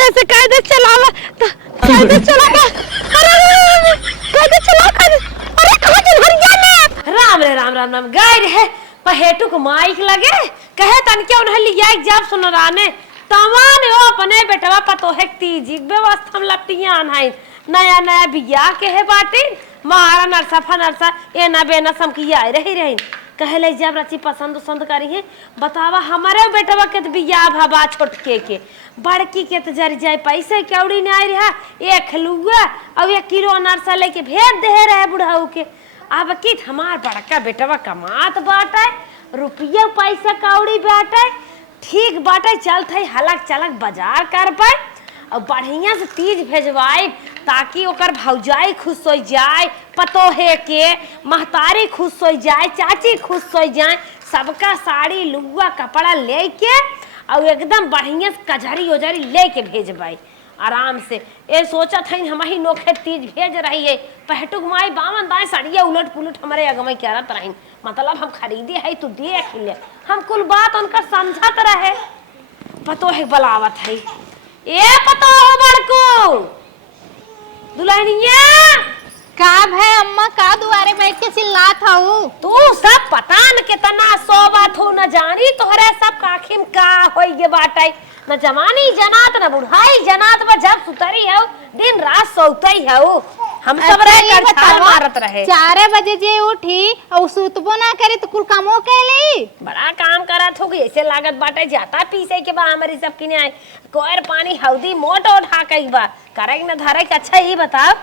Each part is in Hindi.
कायदे चलावा कायदे चलावा कायदे चलाओ कायदे। अरे कहां के घर जाने? राम रे राम राम राम गाय रे पहेटू को माइक लगे कहे तन के उन्हें लिया जब सुन राने तमान ओ अपने बेटवा पतो है तीजी व्यवस्था में लपटियां नहीं नया नया बिया के है बाटे मारा नरसफा नरसा ए ना बेना सम की आई रही कहले जब रची पसंद करी है बतावा हमारे बेटवा के बिया भबा छोटके के बड़की के तो जर जाए पैसे कौड़ी नहीं आई रहा एक लुआ अब 1 किलो नरसा लेके भेज दे रहे बुढ़ाऊ के अब की हमार बड़का बेटवा कमात बाटे रुपया पैसा कौड़ी बाटे ठीक बाटे चलते हलक चलक बाजार कर पाए और बढ़िया से तीज भेजवाए ताकि ओकर भौजाई खुश हो जाए पतोहे के महतारी खुश हो जाए चाची खुश हो जाए सबका साड़ी लुआ कपड़ा लेके और एकदम बढ़िया से कजरी उजरी लेके भेजवाई आराम से ये सोचा था हम ही नोखे तीज भेज रही है पहटुक माई बावन दाएं साड़िया उलट पुलट हमारे अगमे क्या रही मतलब हम खरीदे है तू देख ले हम कुल बात उनका समझत रहे पतो है बलावत है ए पतो हो बड़को दुल्हनिया का है अम्मा का दुआरे बैठ के चिल्लात हूँ तू सब पतान के तना सोबत हो न जानी तोहरे सब काखिम का होई गे बाटे न जवानी जनात न बुढ़ाई जनात में जब सुतरी है दिन रात सोतई है हम सब रह कर छाल मारत रहे 4 बजे जे उठी और सुतबो ना करे तो कुल कामो कैली बड़ा काम करत हो ऐसे लागत बाटे जाता पीसे के बा हमारी सब किने आए कोयर पानी हौदी मोट उठा कई बा करे न धरे के अच्छा ही बताओ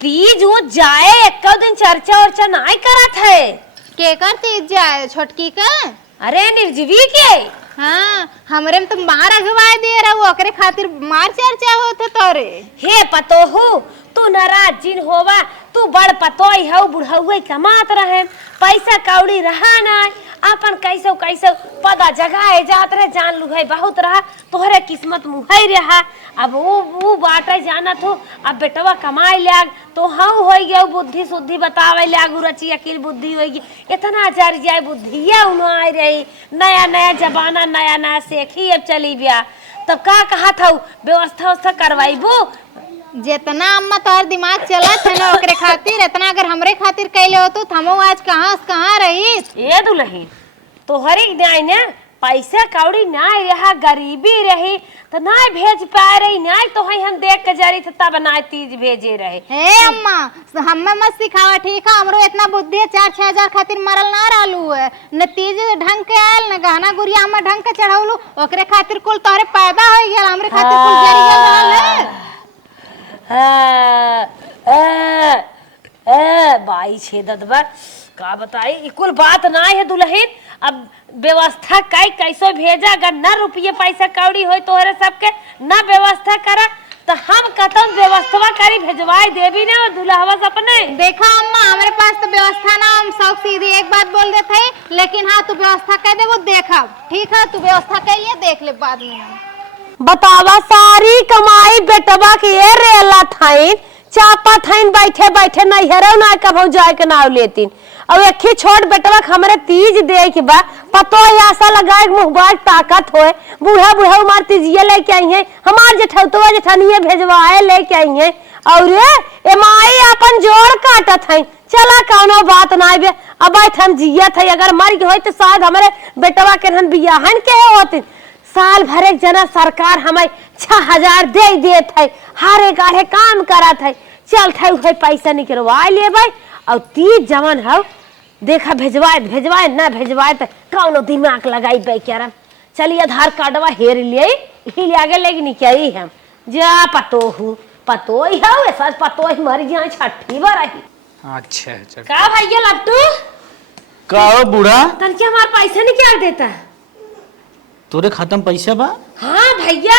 तीज वो जाए एक दिन चर्चा उर्चा नहीं करत है के कर तीज जाए छोटकी का अरे निर्जीवी के हाँ हमरे में तो मार अगवाए दे रहा ओकरे खातिर मार चर्चा होत तोरे हे पतो हो तू नाराज जिन होवा तू बड़ पतोई हो बुढ़ाऊ कमात रहे पैसा कौड़ी रहा ना अपन कैसे कैसे पदा जगह जात रहे जान लू है बहुत रहा तोहरे किस्मत मुहै रहा अब वो बाटे जाना तो अब बेटवा कमाई लाग तो हाँ हो गया बुद्धि शुद्धि बतावे लाग रची अकील बुद्धि होगी इतना जर जाए बुद्धिया उन्हें रही नया नया जमाना नया नया सीखी अब चली गया तब का कहा था व्यवस्था करवाईबो जितना अम्मा तोहर दिमाग चलत है ना ओकरे खातिर इतना अगर हमरे खातिर कैले हो तो हमो आज कहाँ रही ये दुल्हन तोहरी दाई ने पैसा कौड़ी नहीं रहा गरीबी रही तो नहीं भेज पा रही नहीं तो हम देख के जरी थे तब ना तीज भेजे रहे हे अम्मा हमें मत सिखावा ठीक है हमरो इतना बुद्धि 4-6 हजार खातिर मरल ना रहलू है न तीज ढंग के आयल न गहना गुड़िया हम ढंग के चढ़ौलू ओकरे खातिर कुल तोहरे पैदा हो गया हमरे खातिर कुल जरी गल रहल है बाई छेदत बा का बताई कुल बात ना है दुल्हन अब व्यवस्था कैसे भेजा अगर न रुपये पैसा कौड़ी हो तोहरे सबके न व्यवस्था करा तो हम कतन व्यवस्था करी भेजवाई देवी ने और दुल्हवा अपने देखा अम्मा हमारे पास तो व्यवस्था ना हम शौक सीधी एक बात बोल देते हैं लेकिन हाँ तू व्यवस्था कर दे वो देखा ठीक है तू व्यवस्था कर लिया देख ले बाद में बतावा सारी कमाई बेटवा के ये रेला थाइन चापा थाइन बैठे बैठे नहीं हरे ना कभो जाए के नाव लेतीन अब एक ही छोट बेटवा हमरे तीज दे के बा पतो ऐसा लगाए मुहबाज ताकत होए बूढ़ा बूढ़ा मार तीजिए लेके आई है हमार जेठौतवा जेठनिए भेजवाए लेके आई है और ए माई अपन जोड़ काटत है चला कौनो बात ना बे अब हम जियत है अगर मर गए तो शायद हमारे बेटवा के हन बियाहन के होती साल भर एक जना सरकार हमें 6000 दे देत है हारे गाढ़े काम करत है चलते हुए पैसा निकलवा ले भाई और तीज जवन है देखा भेजवाए ना भेजवाए तो कौनो दिमाग लगाई बेचारा चलिए आधार कार्डवा हेर लिए ही आगे लेके निकली हम जा पतो ही है ऐसा पतो ही मर गया छठी बार आई अच्छा अच्छा का भैया लट्टू का बूढ़ा तन के हमारा पैसा निकाल देता तोरे खाता में पैसा बा हाँ भैया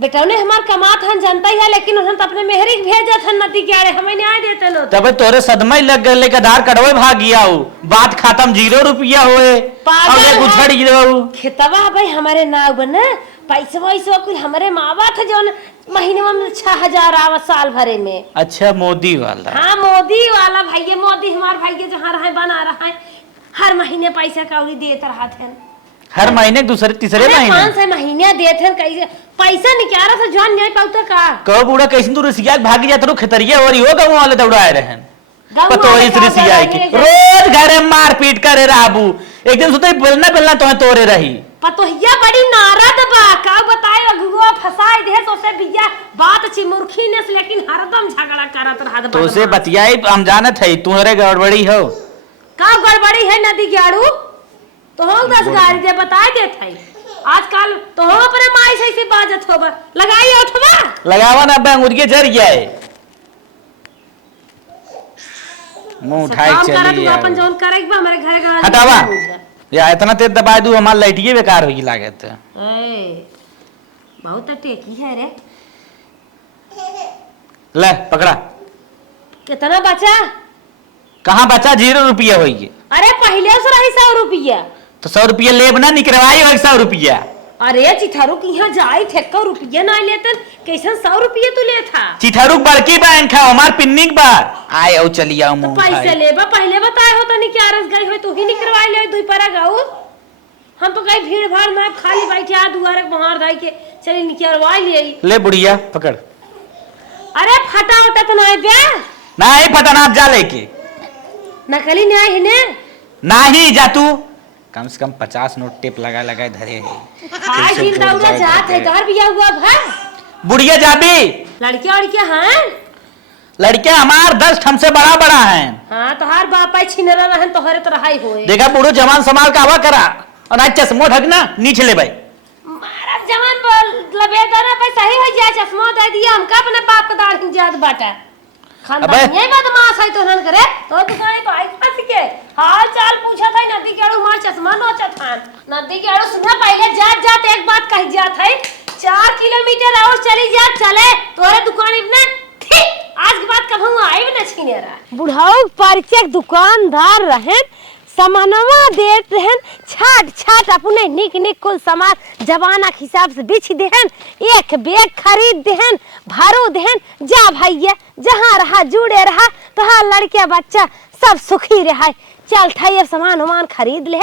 बेटा ने हमार कमात हन जनता ही है लेकिन उन्होंने तो अपने मेहरी भेजत हन नती क्या रे हमें नहीं देते लो तबे तोरे सदमा ही लग गए आधार कार्डवे भाग गया हो बात खत्म 0 रुपया होए अबे गुछड़ गिरो खेतवा भाई हमारे नाव बने पैसा वैसा कुछ हमारे मावा था जो महीने में 6000 आवा साल भरे में अच्छा मोदी वाला हाँ मोदी वाला भैया मोदी हमारे भाई जहाँ रहा बना रहा है हर महीने पैसा कौड़ी देते रहा थे हर महीने दूसरे तीसरे महीने 5 महीने देते हैं कैसे पैसा निकाला था जान नहीं पाउता का कहो बूढ़ा कैसे तू रसिया भागी जाता रो खतरिया और यो गाँव वाले दौड़ाए रहे गाँव पतो वाले इस गाँव रसिया वाले की लेके- रोज घरे मार पीट करे राबू एक दिन सुते बेलना बेलना तो तोरे रही पतोहिया बड़ी नारद बा का बताए अगुआ फसाए दे तो से बिया बात छी मूर्खी ने से लेकिन हरदम झगड़ा करत रहत तो से बतियाई हम जानत है तुहरे गड़बड़ी हो का गड़बड़ी है नदी गाड़ू तो हम 10 गाड़ी दे बताए देत है आजकल तो हम अपने माई से ऐसे बाजत होबा लगाई उठवा लगावा ना बे मुर्गे जर जाए मुंह उठाई काम करा चली तू यार। अपन जोन करे बा हमारे घर का हटावा या इतना तेज दबा दू हमार लाइटिए बेकार होगी लागत ए बहुत टेकी है रे ले पकड़ा कितना बचा कहाँ बचा 0 रुपया होगी अरे पहले से रही 100 रुपया तो 100 रुपया लेब ना निकलवाई 100 रुपया अरे चिथारू की यहाँ जाए थे का रुपया ना लेते कैसे 100 रुपये तू ले था चिथारू बड़की बैंक है हमार पिन्निक बार आए आओ चली आओ तो मुंह पैसे उठाए। लेबा पहले बताए होता नहीं क्या रस गई हो तू ही निकलवा ले दुई परा गाऊ हम तो कहीं भीड़ भाड़ में खाली बैठे आ दुआरे बहार दाई के चली निकलवा ले ले बुढ़िया पकड़ अरे फटा उटा तो नहीं बे ना ही फटाना जा लेके नकली न्याय है ने ना ही जा तू कम से कम 50 नोट टेप लगा लगा धरे है आज दिन दौड़ा जात है घर बिया हुआ भा बुढ़िया जाबी लड़कियां लड़कियां हैं लड़कियां हमार 10 हमसे बड़ा बड़ा हैं हाँ तो हर बाप आई छिनरा रहन तो हरे तो रहाई होए देखा बूढ़ो जवान संभाल का हवा करा और आज चश्मो ढकना नीचे ले भाई मारा जवान लबेदा ना भाई सही हो जाए चश्मा दे दिया हमका अपने बाप का दाढ़ जात बाटा खानदान ये बदमाश है तो नन करे तो दुकान तो आई पास के हाल चाल पूछा था नदी के मार चश्मा नोचत थान नदी के सुना पहले जात जात एक बात कह जात है 4 किलोमीटर और चली जा चले तोरे दुकान इतना आज के बाद कब हम आए ना छीने रहा बुढ़ाऊ परिचय दुकानदार रहन सामानवा देत रहन छाट छाट अपने निक निक कुल सामान जमाना के हिसाब से बिछ देहन एक बैग खरीद देहन भारू देहन जा भैया जहाँ रहा जुड़े रहा तहाँ लड़के बच्चा सब सुखी रहा चल थाई अब सामान वामान खरीद ले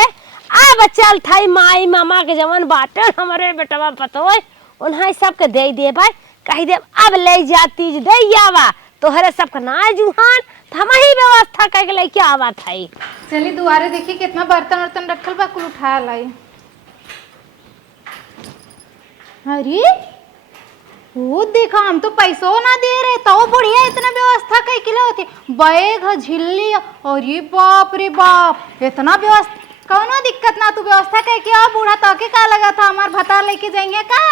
अब चल थाई माई मामा के जवन बाटे हमारे बेटवा पतोय उन्हें सबके दे दे भाई कही दे अब ले जाती दे आवा तोहरे सबका ना जुहान हम ही व्यवस्था करके लेके आवा थाई चली दुआरे देखी कितना बर्तन वर्तन रखल बा कुल उठा लाई अरे वो देखा हम तो पैसों ना दे रहे तो बढ़िया इतना व्यवस्था कई किलो होती बैग झिल्ली और ये बाप रे बाप इतना व्यवस्था कौनो दिक्कत ना तू व्यवस्था कह के आओ बूढ़ा तो के का लगा था हमार भता लेके जाएंगे का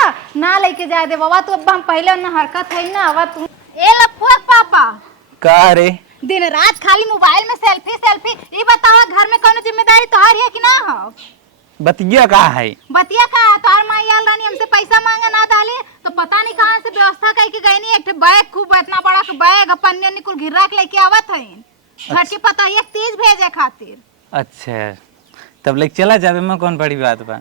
ना लेके जाए दे बाबा तू अब हम पहले उन्हें हरकत है ना अब तू ए लफुआ पापा का रे दिन रात खाली मोबाइल में सेल्फी सेल्फी ये बताओ घर में कौन जिम्मेदारी तुम्हारी है कि ना हो बतिया का है बतिया का तोहर माई आल रानी हमसे पैसा मांगे ना डाले तो पता नहीं कहां से व्यवस्था करके गई नहीं एक बैग खूब इतना बड़ा के बैग पन्ने निकुल गिरा के लेके आवत है छठी पता है एक तीज भेजे खातिर अच्छा तब लेके चला जाबे में कौन बड़ी बात बा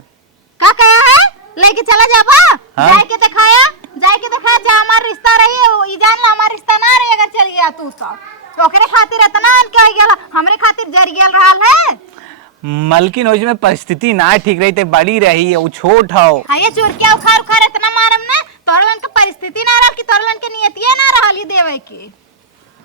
का कहा है लेके चला जाबा हाँ? जाए के दिखाया जा हमार रिश्ता रही ई जान ला हमार रिश्ता ना रही अगर चल गया तू तो ओकरे खातिर इतना क्या गेला हमरे खातिर जर गेल रहल है मलकिन ओज में परिस्थिति ना ठीक रही ते बड़ी रही वो छोट हो हाँ ये चोरकिया उखाड़ उखाड़ इतना मारम ना तोरलन के परिस्थिति ना रहल कि तोरलन के नियतिये ना रहल ही देवे के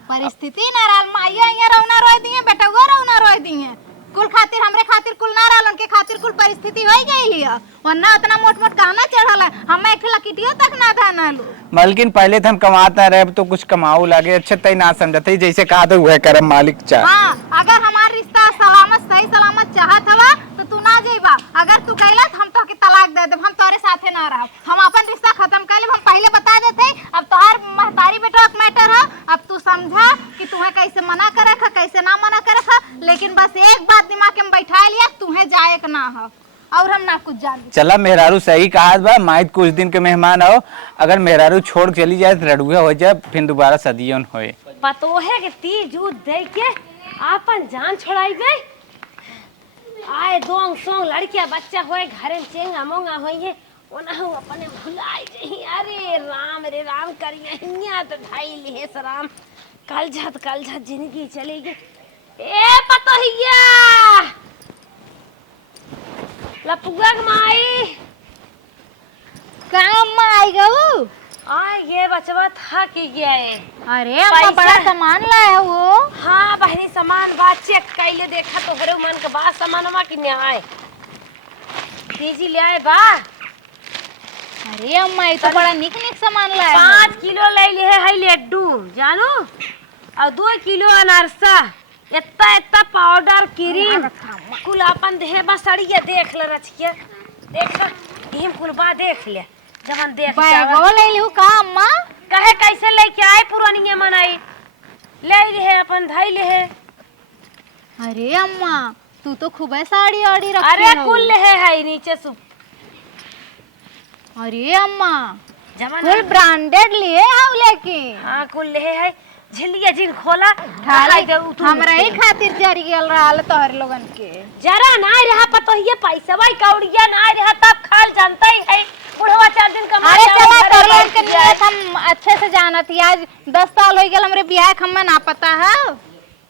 परिस्थिति ना रहल माइया यहाँ रौना रोय दिए बेटवा रौना रोय दिए कुल खातिर हमरे खातिर कुल ना रहल उनके खातिर कुल परिस्थिति हो गई लिया वरना इतना मोट मोट गहना चढ़ल है हम एक लकीटियो तक ना गहना लू मलकिन पहले तो हम कमाता रहे अब तो कुछ कमाऊ लागे अच्छा तय ना समझते जैसे कहा तो वह करम मालिक चाह हाँ अगर हमार रिश्ता सलामत सही सलामत चाहत हवा तो तू ना जेबा अगर तू कहला तो हम तो के तलाक दे देब हम तोरे साथे ना रहब हम अपन रिश्ता खत्म कर लेब हम पहले बता देते अब तोहार महतारी बेटा का मैटर है अब तू समझा कि तुम्हें कैसे मना करे खा कैसे ना मना करे खा लेकिन बस एक बात दिमाग में बैठा लिया तुम्हें जाए का ना हो और हम ना कुछ जान चला मेहरारू सही कहा बा माइत कुछ दिन के मेहमान आओ अगर मेहरारू छोड़ चली जाए तो रड़ुआ हो जाए फिर दोबारा सदियन होए पतोहे के तीज उज दे के आपन जान छोड़ाई गई आए दोंग सोंग लड़किया बच्चा होए घरे में चेंगा मोंगा होइए ओनहु अपने भुलाई जही अरे राम करिए हिया तो ढाई लिहे सराम कल झत जिंदगी चली गई ए पतोहिया लपुआ के माई कहाँ अम्मा आई गऊ? ये बचवा था कि गया है। अरे अम्मा बड़ा सामान लाया वो। हाँ बहनी सामान बात चेक कैले देखा तो हरे मन के बाद सामानमा कि आए तेजी ले आए बा। अरे अम्मा ये तो बड़ा निक निक सामान लाया 5 किलो ले लिए है लड्डू जानो और 2 किलो अनारसा इतना इतना पाउडर क्रीम कुल अपन देह बा सड़िया देख ले रचिया देख हिम कुल बा देख ले जवन देख बैगो ले लियो का अम्मा? कहे कैसे लेके आए पुरानिया मनाई ले रहे अपन धई ले है। अरे अम्मा तू तो खूब साड़ी आड़ी रखी अरे कुल ले है नीचे सुप। अरे अम्मा जवन फुल ब्रांडेड लिए हाउ लेके। हाँ कुल ले है झिलिया जिन खोला हमरा ही खातिर जरी गेल रहल तोहर लोगन के। जरा ना रहा पतो ये पैसा भाई कौड़िया ना रहा तब खाल जानता ही है बुढ़वा 4 दिन कमा। अरे चला तोर लोगन के नियत हम अच्छे से जानत ही। आज 10 साल हो गेल हमरे बियाह के हमें ना पता है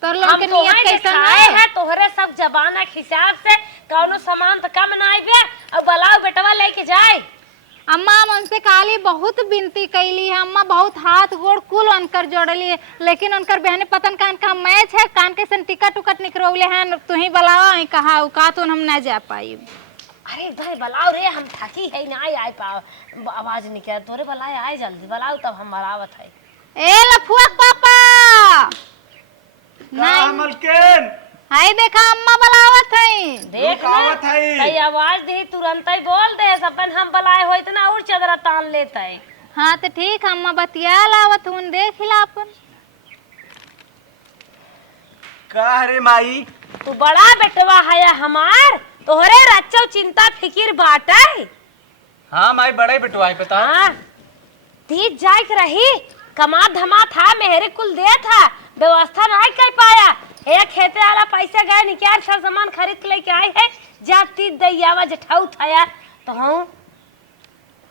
तोर लोगन के नियत कैसन है। तोहरे सब जबाना के हिसाब से कौनो सामान तो कम ना आइबे और बलाओ बेटवा लेके जाए। अम्मा हम उनसे काली बहुत विनती कैली है अम्मा बहुत हाथ गोड़ कुल उनकर जोड़ली है लेकिन उनकर बहने पतन कान का मैच है कान के सन टिकट उकट निकलौले हैं तू ही बुलावा ही कहा का तो हम ना जा पाई। अरे भाई बलाओ रे हम थकी है ना आए पाओ आवाज निकल तोरे बलाए आए जल्दी बलाओ तब हम बरावत है। ए लफुआ पापा नहीं मलकिन हाय देखा अम्मा बुलावत है देख आवत है कई आवाज दे तुरंत ही बोल दे अपन हम बलाए हो इतना और चदरा तान लेता है। हाँ तो ठीक अम्मा बतिया लावत हूं देख ला अपन का रे माई तू बड़ा बेटवा है हमार तोहरे रच्चो चिंता फिकिर बाटे। हाँ माई बड़े बिटवा है पता। हाँ तीज जाए के रही कमा धमा था मेहरे कुल दे था व्यवस्था नहीं कर पाया एक खेते वाला पैसे गए निकाल सब सामान खरीद के लेके आए है जाती दैयावा जठाऊ थाया तो हूँ।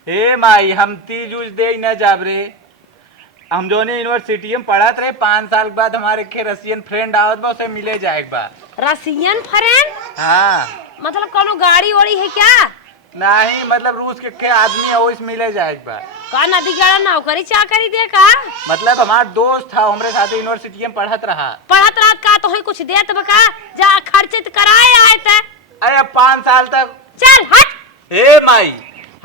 हे माई हम तीज उज दे न जाब रे हम जोने यूनिवर्सिटी में पढ़त रहे 5 साल के बाद हमारे के रसियन फ्रेंड आवत बा उसे मिले जाए एक बार। रसियन फ्रेंड हाँ मतलब कोनो गाड़ी ओड़ी है क्या? नहीं मतलब रूस के आदमी है वो इस मिले जाए एक बार। का नदी गाड़ा नौकरी चाकरी दे का मतलब हमारा दोस्त था हमारे साथ यूनिवर्सिटी में पढ़त रहा का तो है कुछ देत बका जा खर्चे तो कराए आए थे। अरे 5 साल तक चल हट। हे माई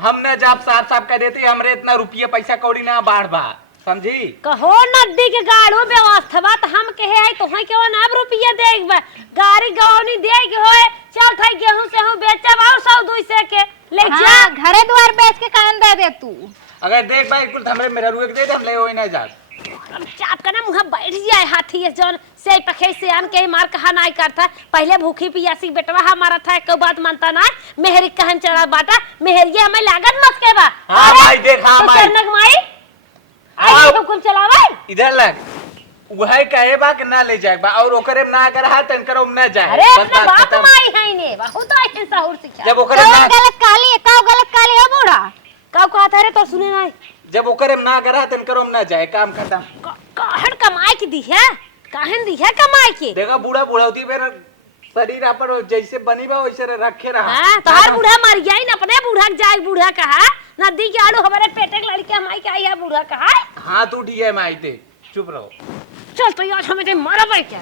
हमने जब साफ साफ कह देते हमरे इतना रुपया पैसा कौड़ी ना बाढ़ बा समझी कहो नदी के गाड़ो व्यवस्था तो हम कहे है तो है के ना रुपया देबा गाड़ी गौनी दे के होए चल थाई गेहूं से हूं बेचब और 100-200 के ले जा। हाँ, घरे द्वार बेच के कान दे दे तू। अगर देख भाई कुल हमरे मेरा रुए के दे हम ले होई ना जा हम चाप का ना मुंह बैठ जाए हाथी ये जौन से पखे से आन के मार कहा नहीं करता पहले भूखी पियासी बेटवा हमारा था एक बात मानता ना मेहरी कहन चढ़ा बाटा मेहरिया हमें लागत मत के बा। हां भाई देख हां भाई सरनक माई आई हुकुम चलावे इधर लग वही कहे बा कि ना ले जाए बा और ओकरे ना अगर हाथ तन करो ना जाए। अरे अपना बाप माई है ने बहुत आई सहूर सिखा जब ओकरे ना गलत काली का गलत काली है बूढ़ा का कहता रे तो सुने ना जब ओकरे ना अगर हाथ तन करो ना जाए काम करता कहन कमाई की दी है कहन दी है कमाई की देखा बूढ़ा बूढ़ौती मेरा शरीर पर जैसे बनी बा वैसे रखे रहा। हां तो हर बूढ़ा मर गया ना अपने बूढ़ा जाए बूढ़ा कहा नदी के आड़ू हमारे पेटे के लड़के हमारी के आई है बूढ़ा कहा हाथ उठी है माई दे चुप रहो चल तो यार हमें मरबे क्या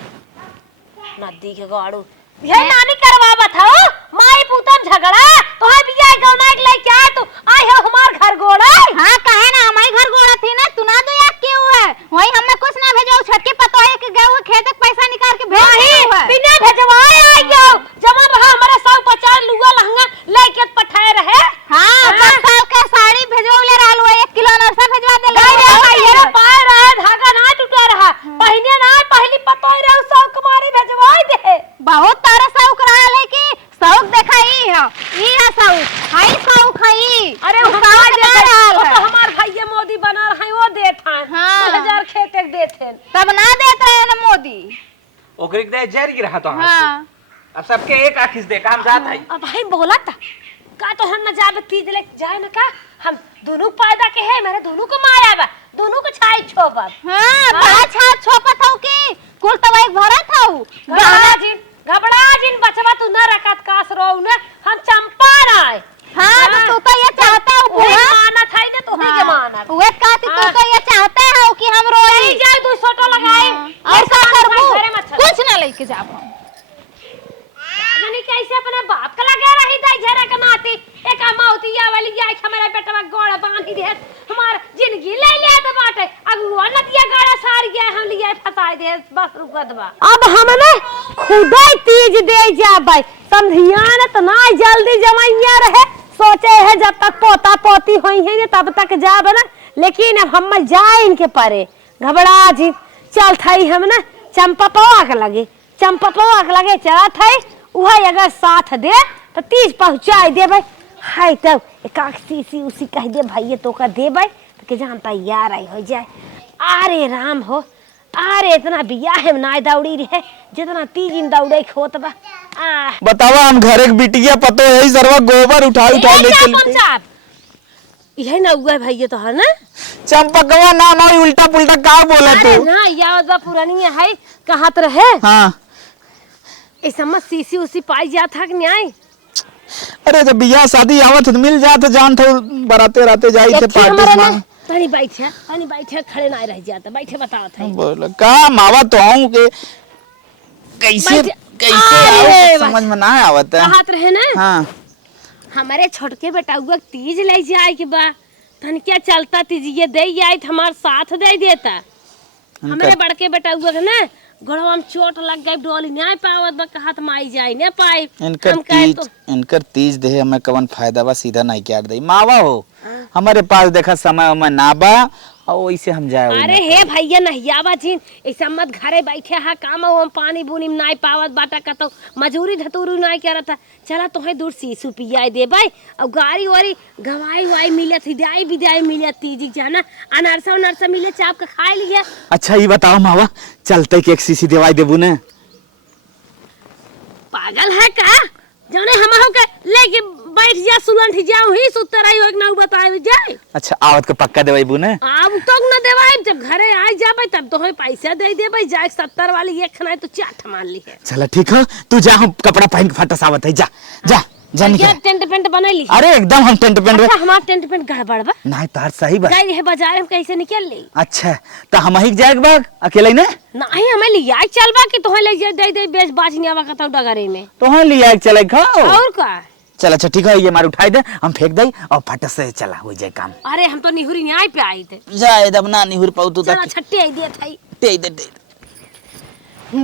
नदी के गाड़ू ये नानी करवा बताओ माई पुतम झगड़ा तो है बिया गौना के लेके आए तो आई है हमार घर गोड़ा। हां कहे ना हमारे घर गोड़ा थी ना तू ना दो याद क्यों है वही हमें कुछ ना भेजो छटके पतो है कि गए खेत के पैसा निकाल के भेज नहीं है बिना भेजवाए आई गयो जमा रहा हमारे 150 लुगा लहंगा लेके पठाए रहे। हां 10 साल का साड़ी भेजोले रहलु 1 किलो नरसा भेजवा दे नहीं ये पाए रहा धागा ना टूटा रहा पहले ना पहली पतो रहे सब कुमारी भेजवाए दे बहुत तारा सौक रहा है कि सौक देखाई है ई है सौक हाई सौक है। अरे वो हमार जा रहा वो है तो हमार भैया मोदी बना रहे वो देत हैं 2000 खेत एक देते तब ना देते हैं ना मोदी ओकरे दे जर गिरा तो हां अब सबके एक आखिस दे काम जात है। अब भाई बोला था का तो हम न जाबे तीज ले जाए न का हम दोनों पैदा के है मेरे दोनों को माया बा दोनों को छाई छोपा। हां बड़ा छा छोपत हो की कुल तवाई भरत हो घबड़ा जिन बचवा तू न रखत कास रो न हम चंपा कही दे हमार जिंदगी ले लिया तो बाटे अगुआ नदिया गाड़ा सार गया हम लिए फसाई दे बस रुकत बा अब हमने खुदे तीज दे जाबे समझिया न त ना जल्दी जमैया रहे सोचे है जब तक पोता पोती होई है तब तक जाब ना लेकिन अब हम जाए इनके परे घबरा जी चल थई हम ना चंपा के लगे चला थई उहे अगर साथ दे तो तीज पहुंचाई दे भाई हाय तब एक सीसी उसी कह दे भाई ये तो का दे भाई तो के जानता यार आई हो जाए अरे राम हो अरे इतना बियाह है ना दौड़ी रहे जितना तीन दौड़े खोत बा बतावा हम घर एक बिटिया पतो है सरवा गोबर उठा ले चलते यही ना हुआ भाई ये तो है ना चंपकवा ना उल्टा पुल्टा का बोला तू ना याद बा पुरानी है कहां त रहे हां ऐसा मत सीसी उसी पाई जात था कि न्याय अरे जब बियाह शादी आवत तो मिल जात जान तो बराते राते जाई थे पार्टी में तनी बैठे खड़े ना रह जाता बैठे बताओ था बोल का मावा तो हूं के कैसे आओ समझ में ना आवत है हाथ रहे ना हां हमारे छोटके बेटा हुआ तीज ले जाए के बा तन क्या चलता तीज ये दे आई हमार साथ दे देता हमारे बड़के बेटा हुआ ना गड़वा में चोट लग गई डोली नहीं पावत बा हाथ माई जाई ने पाई इनकर तीज दे हमें कवन फायदा बा सीधा नहीं काट दे मावा हो हमारे पास देखा समय में ना बा और वैसे हम जाए अरे हे भैया नहिया बा जी ऐसा मत घरे बैठे हा काम हम पानी बुनी में नहीं पावत बाटा कतो मजूरी धतूरी नहीं करत चला तोहे दूर सीसू पियाई दे भाई और गाड़ी वारी गवाई वाई मिलत हिदाई विदाई मिलत तीजी जाना अनरसा मिले चाप के खा लिया अच्छा ये बताओ मावा चलते कि एक सीसी दवाई देबू ने पागल है का जौने हमारो के लेके बैठ जा सुलंठ जाऊं ही सुत रही हो ना बताए जाए अच्छा आवत के पक्का दवाई बू ने अब तो न देवाई जब घरे आ जाबे तब तो पैसा दे देबे जाए 70 वाली एक खनाई तो चाट मान ली है चला ठीक है तू जा हम कपड़ा पहन के फटस आवत है जा जा जा क्या टेंट पेंट बनैली अरे एकदम हम टेंट पेंट अच्छा हमार टेंट पेंट गड़बड़ बा नहीं तार सही बा गई है बाजार हम कैसे निकल ली अच्छा तो हम ही जाए बा अकेले ने नहीं हमें लिया चलबा कि तोहे ले दे बेच बाज नहीं आवा कतौ डगरे में तो हम लिया चले खाओ और का चल अच्छा ठीक है ये मार उठाई दे हम फेंक दे और फट से चला हो जाए काम अरे हम तो निहुरी नहीं आई पे आई थे जाए दब ना निहुर पाऊ तू चला छट्टी आई दे थई दे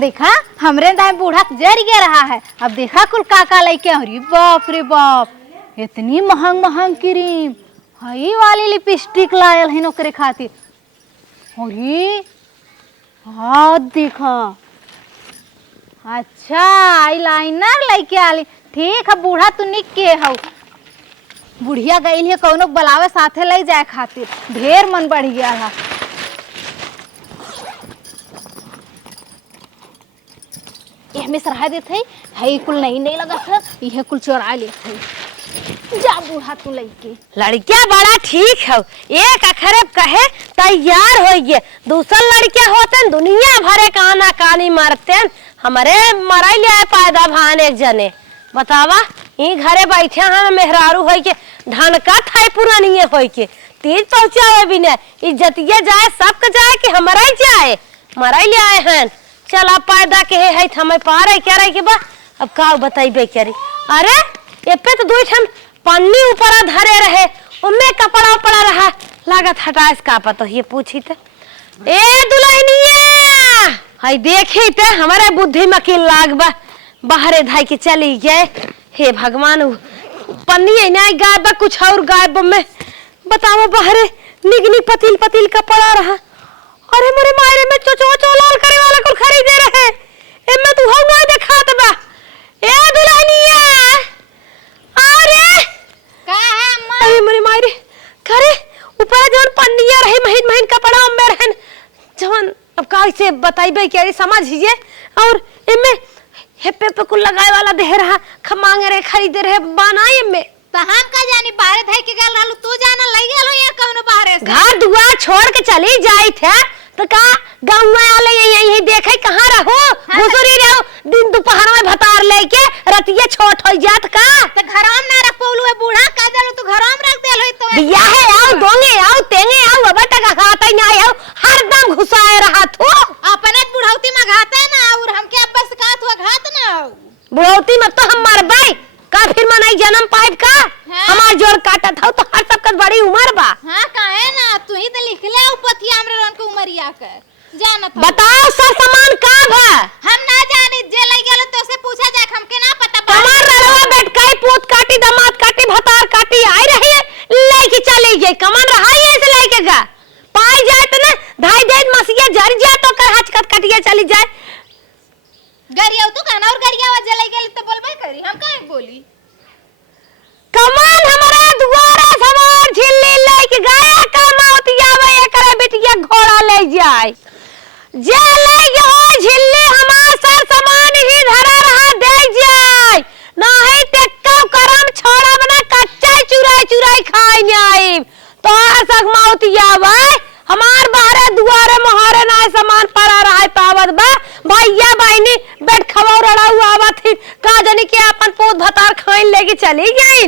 देखा हमरे दाई बूढ़ा जर गया रहा है अब देखा कुल काका लेके अरे बाप रे बाप इतनी महंग क्रीम हई वाली लिपस्टिक लायल है नौकरे खातिर अरे हाँ देखा अच्छा आईलाइनर लेके आली ठीक है बूढ़ा तू निक के हौ बुढ़िया गई है कौनो बुलावे साथे ले जाए खातिर ढेर मन बढ़ गया है ये हमें सराह देते है कुल नहीं लगा था यह कुल चोरा लेते जा बूढ़ा तू लेके लड़कियां बड़ा ठीक है एक अखरे कहे तैयार हो गए दूसरा लड़कियां होते दुनिया भरे काना कानी मारते हमारे मराई ले पैदा भान एक जने बतावा ई घरे बैठे हैं मेहरारू होई के ढनका थाई पुरानिए होई के तीज पहुंचावे बिना इज्जतिया जाए सबके जाए कि हमारा ही जाए मराई ले आए हैं चल अब पैदा के है हमें पारे क्या रहे के बा अब का बताइबे करे अरे ए पे तो दुई ठन पन्नी ऊपर धरे रहे उनमें कपड़ा पड़ा रहा लागत हटास का पतो ये पूछी थे ए दुल्हनिया हाय देखी थे हमारे बुद्धि में की लागबा बाहरे धाई के चली गए हे भगवान पन्नी नहीं गायब कुछ और गायब में बताओ बाहरे निगनी पतिल का पड़ा रहा अरे मोरे मायरे में चोचो लाल करे वाला कुल खरीदे रहे एमे तू हौ नहीं देखात बा ए दुल्हनिया अरे का है अम्मा अरे मोरे मायरे करे ऊपर जवन पन्निया रहे महीन कपड़ा में रहन जवन अब कैसे बताइबे के समझिए और एमे हेपे पे कुल लगाए वाला दे रहा खमांगे रे खरीदे रहे बनाए में तो हम का जानी बाहर धाई के गल रहलू तू जाना लई गेलो ये कौनो बाहर से घर दुआर छोड़ के चली जाई थे तो का गांव में आले यही देखे कहां रहो घुसरी रहो दिन दोपहर में भतार लेके रतिया छोट हो जात का तो घरवा में ना रख पौलू है बूढ़ा का देलू तू घरवा में रख देलू तो बिया है आओ दोंगे आओ तेंगे आओ अब तक खाता ही नहीं आओ हरदम घुसाए रहा तू अपने बुढ़ौती में घाते ना और हमके अब्बा से कहत हुआ घात ना बुढ़ौती में तो हम मर गए का फिर मनाई जन्म पाइप का हमार जोर काटा था तो हर सबका बड़ी उम्र बा हां ही तो लिख ले उपथिया हमरे रन के उमरिया कर जानत हो। बताओ सब सामान का बा? हम ना जानी जे लई गेलो तो से पूछा जाए हमके ना पता बा। कमर रलवा बेटकाई पूत काटी दामाद काटी भतार काटी आई रही है लेके चली गई कमर रहाई ऐसे लेके गा पाई जाए तो ना धाई दे मसिया जर जाए तो कर हचकत कटिया चली जाए। गरिया तू कहना और गरिया जे लई गेलो तो बोलबे करी हम काहे बोली। कमान हमारा दुआरा समार झिल्ली लेके गया कमावतिया वे एकरे बिटिया घोड़ा ले जाए जे ले गयो झिल्ली हमार सर सामान ही धरा रहा दे जाए नहीं टेक्का करम छोड़ा बना कच्चा चुराई चुराई खाई जाए तो सक मावतिया वे हमार बाहरे दुआरे मोहरे ना सामान पड़ा रहा है पावत बा भैया बहनी बेट खवा रड़ा हुआ आवा थी का जाने के अपन पोत भतार खाइन लेके चली गई।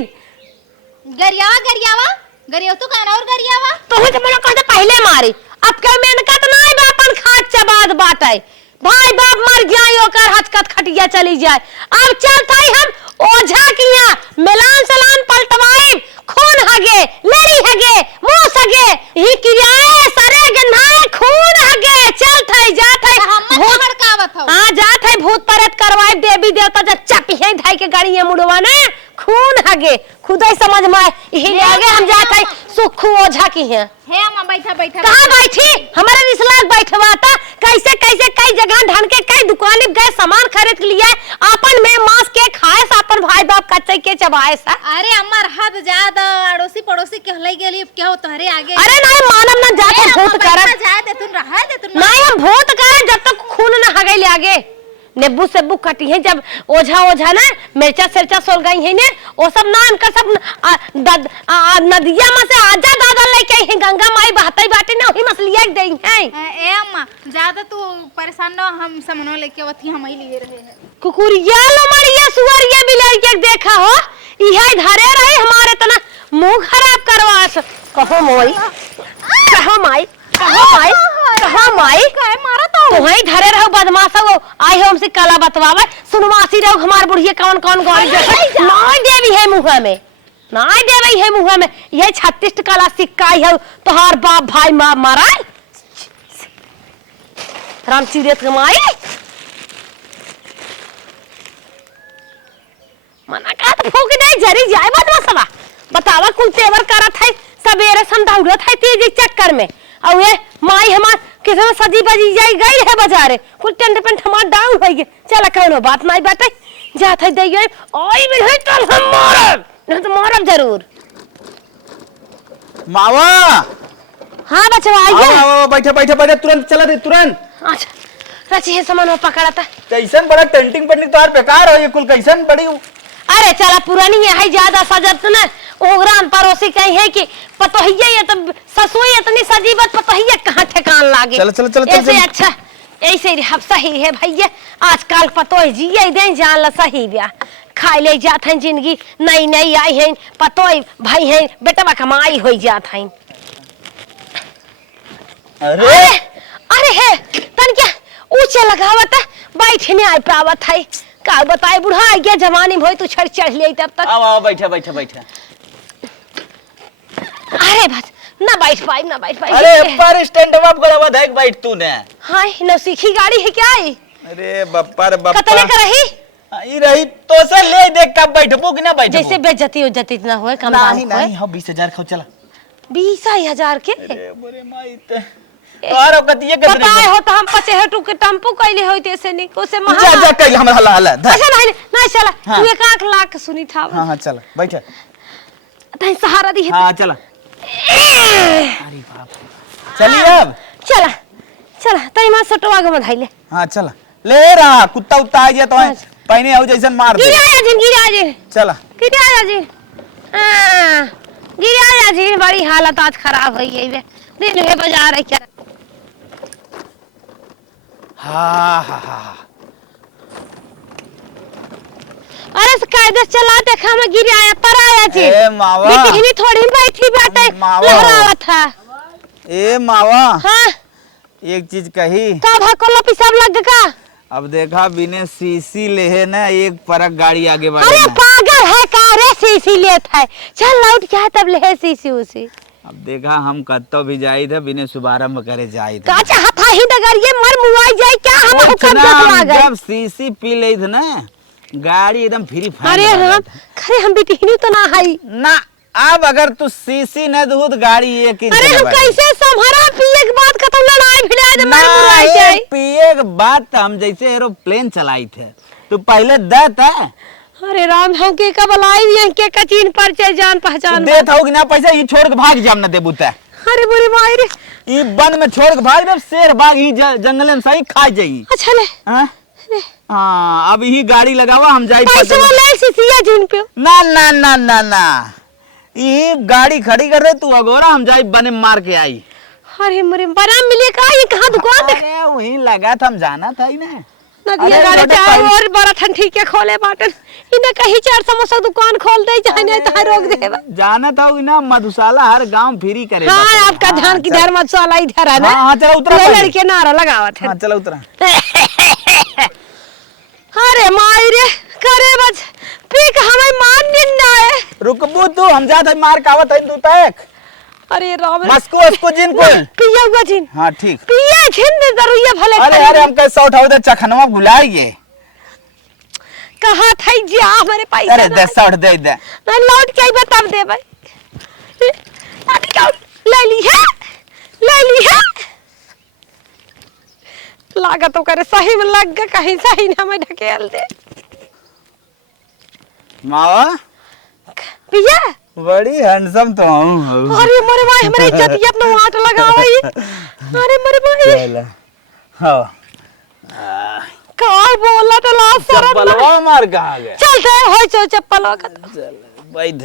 गरिया तू कहना और गरियावा तो ही मना कहते पहले मारी अब क्या मेनका तो नहीं बा अपन खाद चबाद बाटे भाई बाप मर जाए ओकर हचकत खटिया चली जाए। अब चलता ही हम ओझा किया मिलान सलान पलटवाई खून हगे लड़ी हगे मुंह सगे ही कियाए सरे गन्हाए खून हगे चलता ही जाता है हम हड़कावत हो। हां जात है भूत प्रेत करवाए देवी देवता जब चपिहे धाई के गाड़ी ये मुड़वा ने खून हगे खुदै समझ में यही आगे हम जात है सुखू ओझा की है। हे अम्मा बैठा बैठा कहां बैठी हमारे रिसलाक बैठवाता कैसे कैसे कई जगह ढन के कई दुकान गए सामान खरीद लिया अपन में मांस के खाए अपन भाई बाप कच्चे के चबाए सा। अरे अम्मा हद ज्यादा अड़ोसी पड़ोसी कहलाई गेली क्या हो तोहरे आगे। अरे नहीं मानम ना जाते भूत कर जा दे तू रहा दे तू नहीं हम भूत कर जब तक खून ना हगैले आगे नेबू सेबू कटी है जब ओझा ओझा ना मिर्चा सिरचा सोल गई है ने वो सब ना इनका सब नदिया में से आजा दादा लेके ही गंगा माई बहतई बाटे ना वही मछलियां दे हैं। ए अम्मा ज्यादा तू परेशान ना हम समनो लेके वथी हम ही लिए रहे हैं कुकुरिया लमड़िया सुअरिया बिलाई के देखा हो इहे धरे रहे हमारे तना मुंह खराब करवास कहो मोई कहो माई कहो माई कहो माई काय मारा तो वही धरे रहो बदमाश वो आई हो हमसे काला बतवावे सुनवासी रहो हमार बुढ़िया कौन कौन गाड़ी देखे नहीं देवी है मुंह में नहीं देवी है मुंह में ये 36 काला सिक्का है तोहार बाप भाई मां मारा राम चिरेत कमाई मना का तो फूक दे जरी जाए बदमाशवा बतावा कुल तेवर करत है सवेरे सम दौड़त है तेज चक्कर में और ये माई हमार किसे सजी बजी जाई गई है बाजारे कुल टेंट पेंट हमार डाउन हो गए चला कोनो बात नहीं बाटे जात है दे गए ओई में है तो हम मारब नहीं तो मारब जरूर। मावा हां बचवा आइए आओ बैठे बैठे बैठे तुरंत चला दे तुरंत। अच्छा रची है सामान पकड़ता कैसन बड़ा टेंटिंग पेंटिंग तो यार बेकार हो ये कुल कैसन बड़ी। अरे चला पुरानी है ज्यादा सजत ना ओगरान पड़ोसी कहीं है कि पतोहिया ये तो ससुई इतनी सजीवत पतोहिया कहां ठिकान लागे। चलो चलो चलो ऐसे अच्छा ऐसे हम सही है भैया आजकल पतोह जिए दे जान ला सही ब्या खाई ले जात हैं जिंदगी नई नई आई है पतोह भाई है बेटा कमाई हो जात हैं। अरे अरे है तन क्या ऊंचे लगावत बैठने आ पावत है का बताए बुढ़ा आ गया जवानी भई तू छड़ चढ़ ले तब तक। आओ आओ बैठे बैठे बैठे। अरे बस ना बैठ पाई ना बैठ पाई। अरे पर स्टैंड अप करवा देख बैठ तू ने। हां नौ सीखी गाड़ी है क्या है। अरे बप्पा रे बप्पा कतने का रही ई रही तो से ले देख कब बैठबो कि ना बैठबो जैसे बेइज्जती हो जाती ना होए कम दाम नहीं नहीं हम 20000 खाओ चला 20000 के। अरे बोरे माई ते तोरो कतिए के पता है हो तो हम पचे हेटू के टेम्पो कइले होई तैसे नहीं को से जा महा जा कइल हमरा हल्ला हल्ला अच्छा नहीं नहीं चला हाँ। तू एक आंख लाख सुनी था। हां हां चल बैठ तई सहारा दी है। हां चला अरे बाप चलिए अब चला चला तई मां सटवा के बधाइले। हां चला ले रहा कुत्ता उत्ता आ गया तो पहने आओ जैसन मार दे गिरा जी चला गिरा जी हां गिरा जी बड़ी हालत आज खराब हो गई है दिन में बाजार है क्या। हां हां हां अरे कायदे चला देखा मैं गिर आया पर आया जी ए मावा बेटी थोड़ी बैठी बाटे लहरावा था। ए मावा हां एक चीज कही का भाकोला पिसाब लग का अब देखा बिने सीसी ले है ना एक परक गाड़ी आगे बढ़े अरे पागल है का रे सीसी लेत है चल लौट क्या तब ले सीसी उसी अब देखा हम कत्तो भी जाई थे बिने शुभारंभ करे जाई थे। का चाहत है ही डगरिए मर मुआई जाए क्या हम हुकम उतना देत लागे। जब सीसी पी ले थे ना गाड़ी एकदम फ्री फायर अरे लगा राम था। खरे हम बिटिहनी तो ना हई। ना अब अगर तू सीसी न दूध गाड़ी एक इंच अरे हम दबाई। कैसे संभरा पिए के बाद खत्म लड़ाई भिड़ाई दे मर मुआई ना, जाए। पिए के बाद तो हम जैसे एरोप्लेन चलाई थे तू पहले देता अरे राम हम के का बलाई दिए के कचीन पर चे जान पहचान। देत हो कि ना पैसा ये छोड़ के भाग जाम ना देबू ते अरे बुरी माई रे। ई वन में छोड़ के भाग दे शेर बाघ ही जंगल में सही खा जाई। अच्छा ले हाँ? हाँ अब ही गाड़ी लगावा हम जाई पैसे ले सिसिया जिन पे। ना ना ना ना ना ये गाड़ी खड़ी कर दे तू अगोरा हम जाई बने मार के आई। अरे मरे बड़ा मिले का ये कहां दुकान देख अरे वही लगा था हम जाना था ही ना। नदिया अरे गाड़ी रोड चाहे पर- और बड़ा ठन ठीक है खोले बाटन इने कहीं 4 समोसा दुकान खोल दे चाहे नहीं तो रोक देबा। जाना था ही ना मधुशाला हर गांव फ्री करे। हां आपका ध्यान किधर मत साला इधर है ना। हाँ चलो उतरा ये पहले। लड़के नारा लगावत है। हाँ चलो उतरा। अरे माई रे करे बस पीक हमें मान निन्ना है। रुकबू तू हम जात है मार कावत है तू तक। अरे राम मस्को उसको जिन को। पिया हुआ जिन हाँ ठीक। पिया छिन दे दरुया भले। अरे अरे हम कैसे उठाओ दे चखनवा भुलाइए। कहां थई जा हमारे पैसा। अरे 10 उठ दे दे। मैं लौट के आइबा तब दे भाई। अरे क्या ले ली है लागत तो करे सही में लग गया कहीं सही ना मैं ढकेल दे। मावा पिया बड़ी हैंडसम तो हूँ। अरे मोरे भाई हमारी इज्जत ये अपना वाट लगावे। अरे मोरे भाई चल हाँ का बोला तो ला शरम ना। चप्पलवा मार कहाँ गए। चलते हो चो चप्पल का। चल बैठ।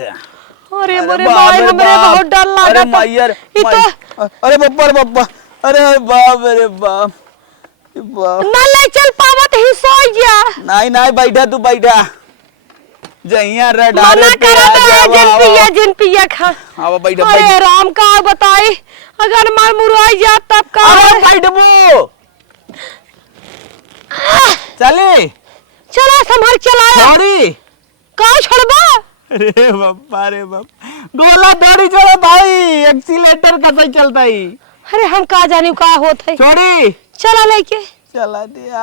अरे मोरे भाई हमरे बहुत डर लगा। अरे मायर अरे बप्पा अरे बाप अरे बाप बाप। ना ले चल पावत ही सो जा। नहीं नहीं बैठा तू बैठा जहिया रडारे मना पे करा आ तो जिन पिया खा। आवा बैठा अरे राम का बताई अगर मार मुराई जा तब का। अरे बैठबू चली चला संभाल चलाया छोड़ी। का छोड़बा। अरे बाप्पा रे बाप गोला दौड़ी छोड़ो भाई एक्सीलेटर कैसे चलता ही। अरे हम का जानी का होत है। छोड़ी चला लेके चला दिया।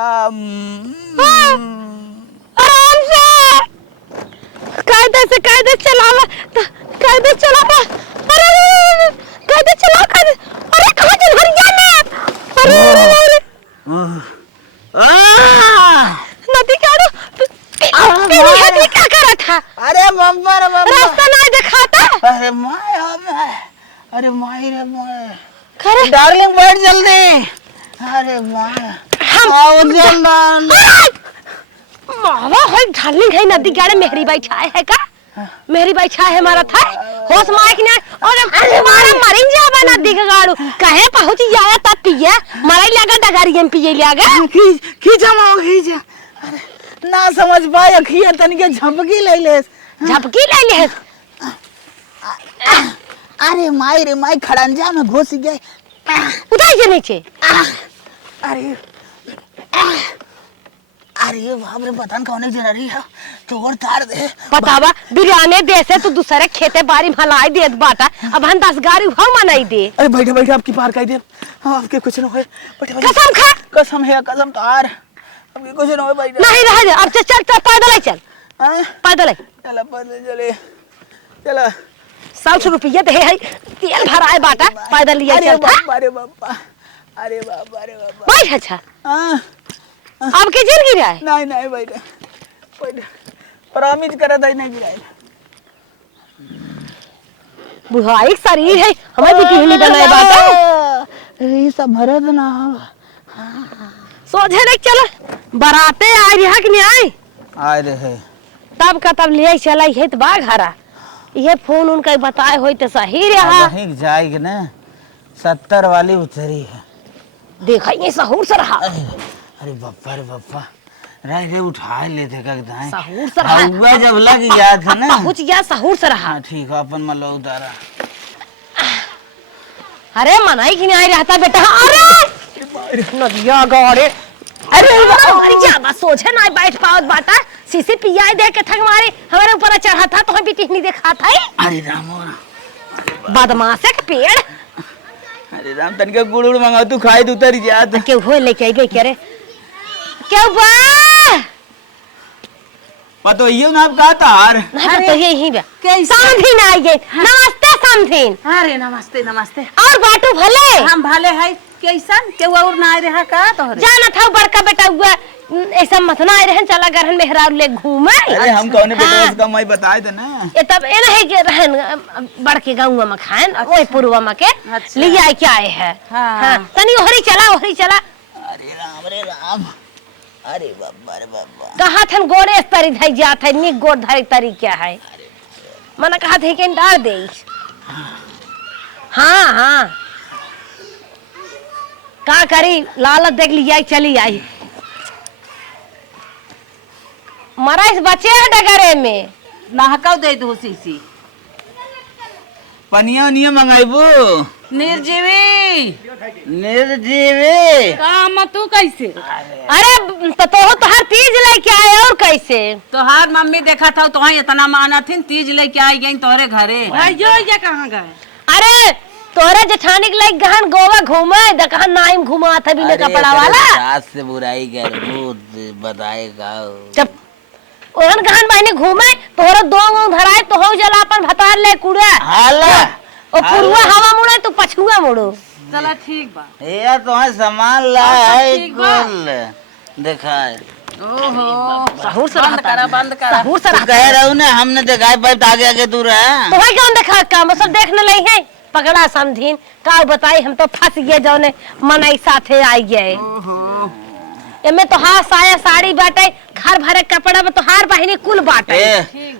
आराम से कायदे चला कायदे चला। अरे कायदे चला अरे कहां चल हरिया में। अरे नदी काड़ो तेरी क्या करा था। अरे मम्मा रे मम्मा रास्ता नहीं दिखाता। अरे माय अरे माय रे माय करे डार्लिंग बैठ जल्दी। अरे माय आओ जल्दी। मावा होय ढालनी है नदी गाड़े मेहरी बैठा है का। मेहरी बैठा है मारा था होश माइक ने और मारा मरिन जाबा नदी का गाड़ू कहे पहुंच जाया तब पिए मराई लगा डगारी में पिए लगा। खींचा माओ खींचा। अरे ना समझ पाए अखिया तनिके झपकी ले ले। झपकी ले ले। अरे माई रे माई खड़ंजा में घुस गए। उतार के नीचे। अरे अरे बाप रे पता नहीं कौन जना रही है चोर तार दे। बतावा बिरयानी दे से तू दूसरे खेते बारी भलाई देत बाटा अब हम 10 गाड़ी हम मनाई दे। अरे बैठे बैठे आपकी पार कर दे। हाँ आपके कुछ न होए बैठे बैठे। कसम खा कसम है कसम तार आपके कुछ न होए बैठे। नहीं रह जा अब चल चल पैदल चल हाँ पैदल। चला पैदल चले चला 100 रुपया दे है तेल भराए बाटा पैदल लिया अरे चल था। बाप अरे बाप अरे बाप बैठ अच्छा हाँ अब के जेल गिरा है। नहीं नहीं बैठे बैठे प्रॉमिस करा था नहीं गिराए। बुढ़ाई शरीर है हमें भी टिहनी बनाए बाटा। ये सब मरद ना सोझे देख चल बराते आ रहा कि नहीं आए आ रहे तब का तब ले चला है तो बाघ हरा ये फोन उनका बताए हो तो सही रहा। वहीं जाएगी ना 70 वाली उतरी है। देखा ये सहूर से रहा। अरे बप्पा रे बप्पा राय उठा लेते कगदाएं सहूर से रहा हुआ जब लग गया था ना। पहुंच गया सहूर से रहा। हाँ ठीक है अपन मला उतारा। अरे मनाई कि नहीं आई रहता बेटा। अरे नदिया गाड़े अरे हमारी जाबा सोचे ना बैठ पावत बाटा सीसी पिया दे के थक मारे हमारे ऊपर चढ़ा था तो हम भी टिहनी देखा था। अरे रामो बदमाश के पेड़ अरे राम तनिका गुड़ उड़ मंगाओ तू खाए तू उतर जात क्यों हो लेके आई गई क्या रे क्यों बा पतो ये ना का तार नहीं तो यही बा कैसे? समधिन आई गई नमस्ते समधिन अरे नमस्ते नमस्ते और बाटू भले हम भले है कैसन के और ना रहा का तोहरे जाना था बड़का बेटा हुआ ऐसा मत ना आए रहन चला गरहन मेहरारू ले घूमे अरे हम कौने बेटा हाँ। उसका मैं बताए थे ना ये तब ए नहीं के रहन बड़के गाँव में खान ओए पूर्वा में के अच्छा। लिया आई क्या आए है हाँ। तनी ओहरी चला अरे राम अरे बाबा रे बाबा कहा थन गोरे तरी धई जात है निक गोर धरी तरी क्या है मने कहा थे कि डाल दे हाँ का करी लालच देख लिया चली आई मरा इस बच्चे है डगरे में नहकाव दे दो सीसी पनिया उनिया मंगाइबू निर्जीवी निर्जीवी काम तू कैसे अरे तो हर तीज लेके आए और कैसे तोहार मम्मी देखा था तो इतना माना थी तीज लेके आई गई तोहरे घरे ये कहाँ गए अरे तोरे जेठानी के लाइक गहन गोवा घूमे द कहा नाइम घुमा था बिना कपड़ा वाला सास से बुराई कर भूत बताएगा जब ओहन गहन बहनी घूमे तोरे दो मुंह धराए तो हो जला अपन भतार ले कुड़ा हाला ओ पुरवा हवा मुड़े तू पछुआ मुड़ो चला ठीक बा ये तो है सामान ला है कुल देखा ओहो सहूर से बंद करा बंद करा सहूर से तू कह रहा हूँ ना हमने दिखाई पर आगे आगे तू रहा तो है कौन देखा काम सब देखने लई है पकड़ा समझीन का बताई हम तो फंस गए जौने मनई साथे आई गए ओहो एमे तो हां साया साड़ी बाटे घर भरे कपड़ा में तो हार बहिनी कुल बाटे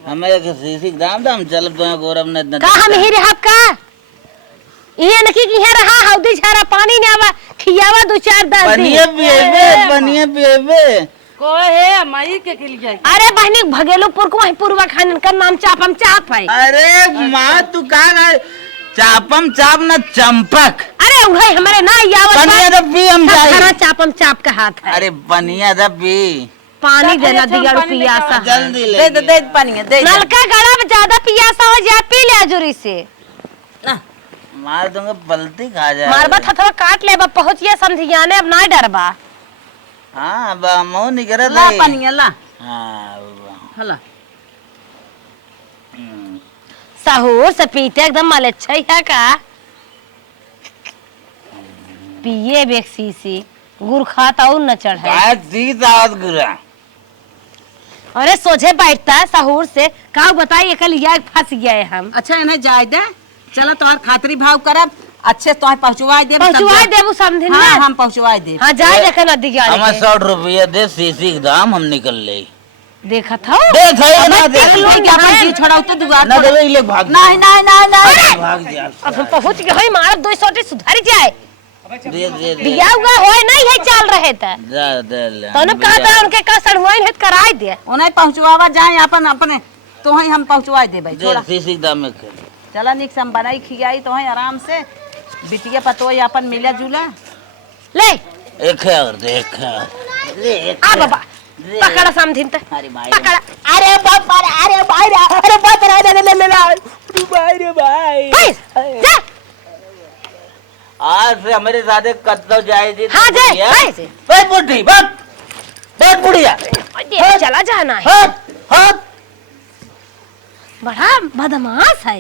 हमें सीसी दाम दाम चल तो गौरव ने का हम ही रहब का ये नकी की है रहा हौदी छारा पानी ने आवा खियावा दो चार 10 दिन पनिया पिएबे को है माई के लिए अरे बहनी भगेलुपुर को वही पूर्वा खानन का नाम चापम चाप है अरे माँ तू कहा चापम चाप न चंपक अरे वही हमारे ना यावत पनिया तो पी हम जाए खरा चापम चाप का हाथ है अरे पनिया तो पी पानी देना दिया पियासा जल्दी दे दे दे पानी दे नलका गड़ा में ज्यादा पियासा हो जाए पी ले जुरी से मार दूंगा पलती खा जाए मारबा थथवा काट ले बा पहुंचिए समझियाने अब ना डरबा हाँ बा मुंह निकल ला पानी ला हाँ हला सहूर से पीते एकदम मलच्छा है का पिए बेक सीसी गुड़ खाता और न चढ़े आज सीत आवत गुरा अरे सोझे बैठता सहूर से का बताइए कल या फंस गए हम अच्छा इन्हें जाय दे चला तोहर खातरी भाव करब अच्छे तोहे पहुंचवा दे पहुंचवाए देबू समझिन हाँ ना हम पहुंचवा दे हाँ जाए देखे नदी के हमें आगे 100 रुपया दे सीसी के दाम हम निकल ले देखा था देख है ना देख देख लो लोग अपन जी छोड़ाऊ तो दुआर ना देवे ले भाग नहीं नहीं नहीं नहीं भाग जा अब हम पहुंच गए होई मारब 2 सोटे सुधर जाए दे दे दे बिया हुआ होए नहीं है चल रहे थे जा दे ले तो न कहा था उनके का सड़वाइन है कराई दे उन्हें पहुंचवावा जाए अपन अपने तो ही हम पहुंचवा दे भाई दे छोड़ा सीसी के दाम में कर चला निक से हम बनाई खियाई तो ही आराम से बिटिया पतोई अपन मिला जुला ले एक है और देख आ बाबा पकड़ा समझिन त अरे भाई पकड़ा अरे बाबा अरे भाई अरे बात रे ले ले ले भाई रे भाई जा आज से हमारे साथ कत्तो जाए जी हाँ जाए से बहुत बुढ़ी बहुत बुढ़िया ये चला जाना है हाथ हाथ बड़ा बदमाश है